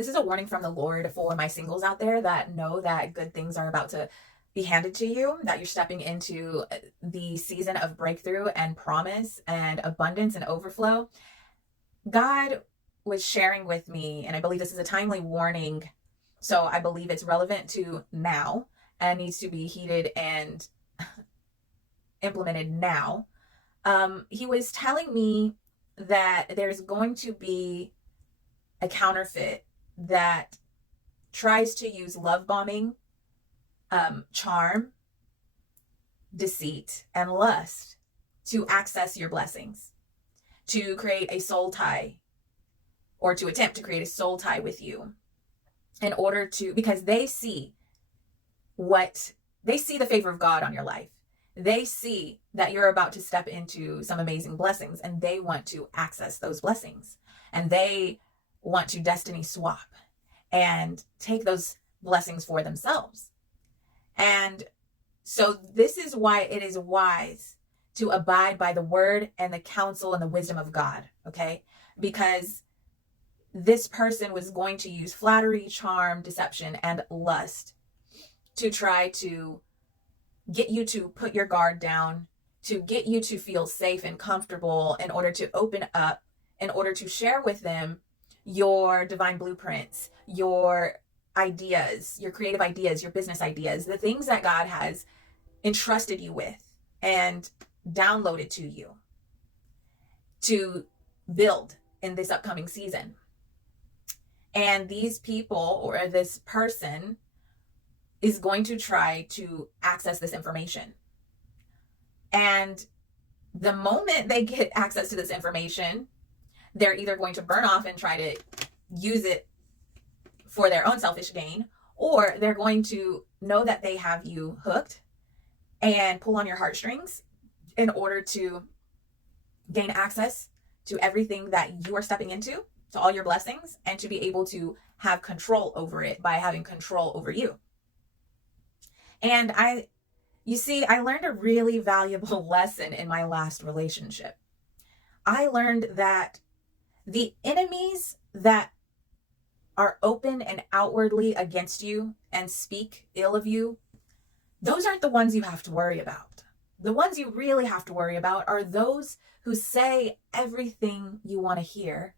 this is a warning from the Lord for my singles out there that know that good things are about to be handed to you, that you're stepping into the season of breakthrough and promise and abundance and overflow. God was sharing with me, and I believe this is a timely warning. So I believe it's relevant to now and needs to be heeded and implemented now. He was telling me that there's going to be a counterfeit that tries to use love bombing, charm, deceit, and lust to access your blessings, to create a soul tie, or to attempt to create a soul tie with you in order to, because they see the favor of God on your life. They see that you're about to step into some amazing blessings, and they want to access those blessings, and they want to destiny swap and take those blessings for themselves. And so this is why it is wise to abide by the word and the counsel and the wisdom of God, okay? Because this person was going to use flattery, charm, deception, and lust to try to get you to put your guard down, to get you to feel safe and comfortable in order to open up, in order to share with them your divine blueprints, your ideas, your creative ideas, your business ideas, the things that God has entrusted you with and downloaded to you to build in this upcoming season. And these people, or this person, is going to try to access this information. And the moment they get access to this information, they're either going to burn off and try to use it for their own selfish gain, or they're going to know that they have you hooked and pull on your heartstrings in order to gain access to everything that you are stepping into, to all your blessings, and to be able to have control over it by having control over you. And I learned a really valuable lesson in my last relationship. I learned that the enemies that are open and outwardly against you and speak ill of you, those aren't the ones you have to worry about. The ones you really have to worry about are those who say everything you want to hear,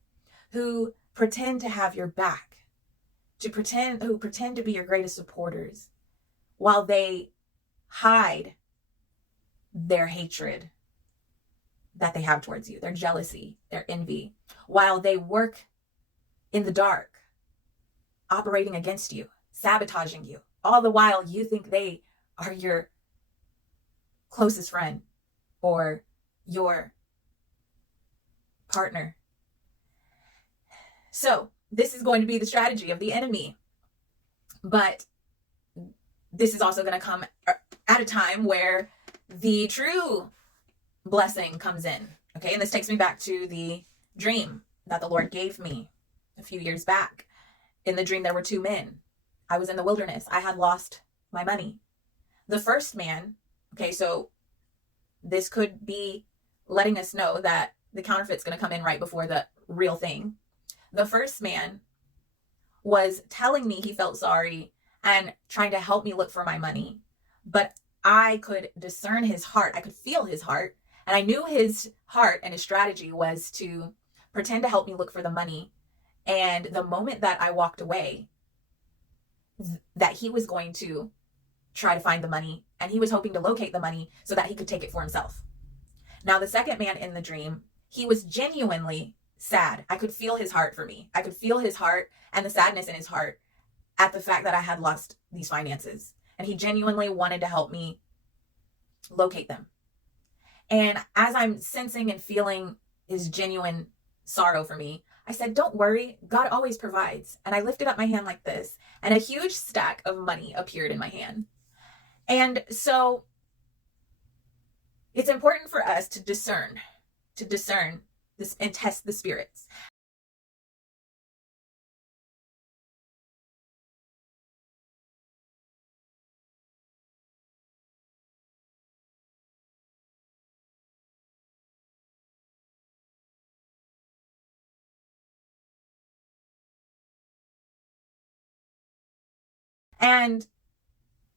who pretend to have your back, who pretend to be your greatest supporters, while they hide their hatred that they have towards you, their jealousy, their envy, while they work in the dark, operating against you, sabotaging you. All the while you think they are your closest friend or your partner. So this is going to be the strategy of the enemy. But this is also going to come at a time where the true blessing comes in. Okay, and this takes me back to the dream that the Lord gave me a few years back. In the dream, there were two men. I was in the wilderness. I had lost my money. The first man, okay, so this could be letting us know that the counterfeit's going to come in right before the real thing. The first man was telling me he felt sorry and trying to help me look for my money. But I could discern his heart. I could feel his heart. And I knew his heart and his strategy was to pretend to help me look for the money. And the moment that I walked away, that he was going to try to find the money, and he was hoping to locate the money so that he could take it for himself. Now, the second man in the dream, he was genuinely sad. I could feel his heart for me. I could feel his heart and the sadness in his heart at the fact that I had lost these finances. And he genuinely wanted to help me locate them. And as I'm sensing and feeling his genuine sorrow for me, I said, don't worry, God always provides. And I lifted up my hand like this, and a huge stack of money appeared in my hand. And so it's important for us to discern this and test the spirits. And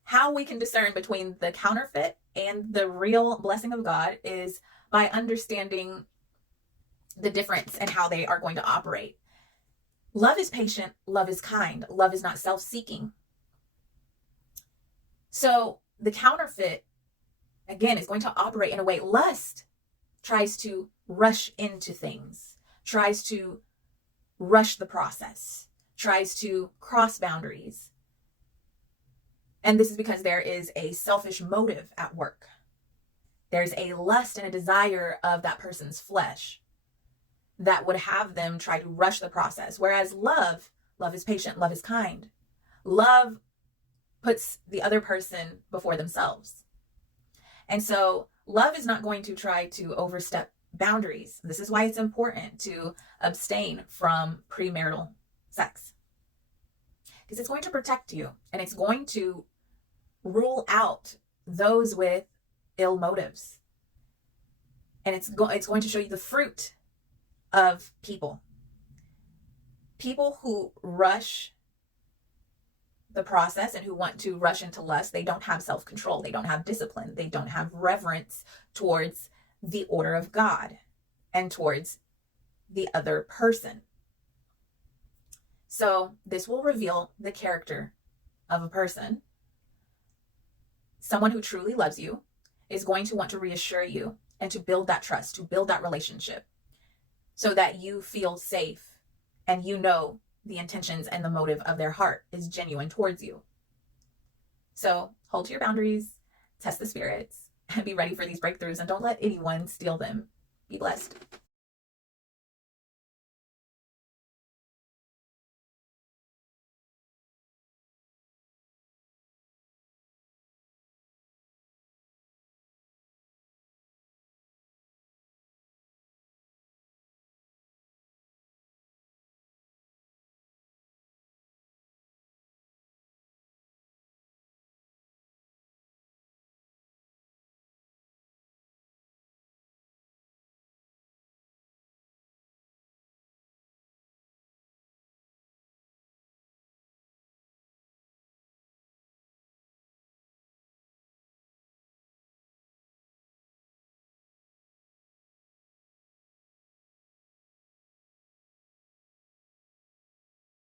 how we can discern between the counterfeit and the real blessing of God is by understanding the difference and how they are going to operate. Love is patient, love is kind, love is not self-seeking. So the counterfeit, again, is going to operate in a way. Lust tries to rush into things, tries to rush the process, tries to cross boundaries. And this is because there is a selfish motive at work. There's a lust and a desire of that person's flesh that would have them try to rush the process. Whereas love is patient, love is kind. Love puts the other person before themselves. And so love is not going to try to overstep boundaries. This is why it's important to abstain from premarital sex, because it's going to protect you and it's going to rule out those with ill motives. And it's going to show you the fruit of people who rush the process and who want to rush into lust. They don't have self-control. They don't have discipline. They don't have reverence towards the order of God and towards the other person. So this will reveal the character of a person. Someone who truly loves you is going to want to reassure you and to build that trust, to build that relationship, so that you feel safe and you know the intentions and the motive of their heart is genuine towards you. So hold to your boundaries, test the spirits, and be ready for these breakthroughs, and don't let anyone steal them. Be blessed.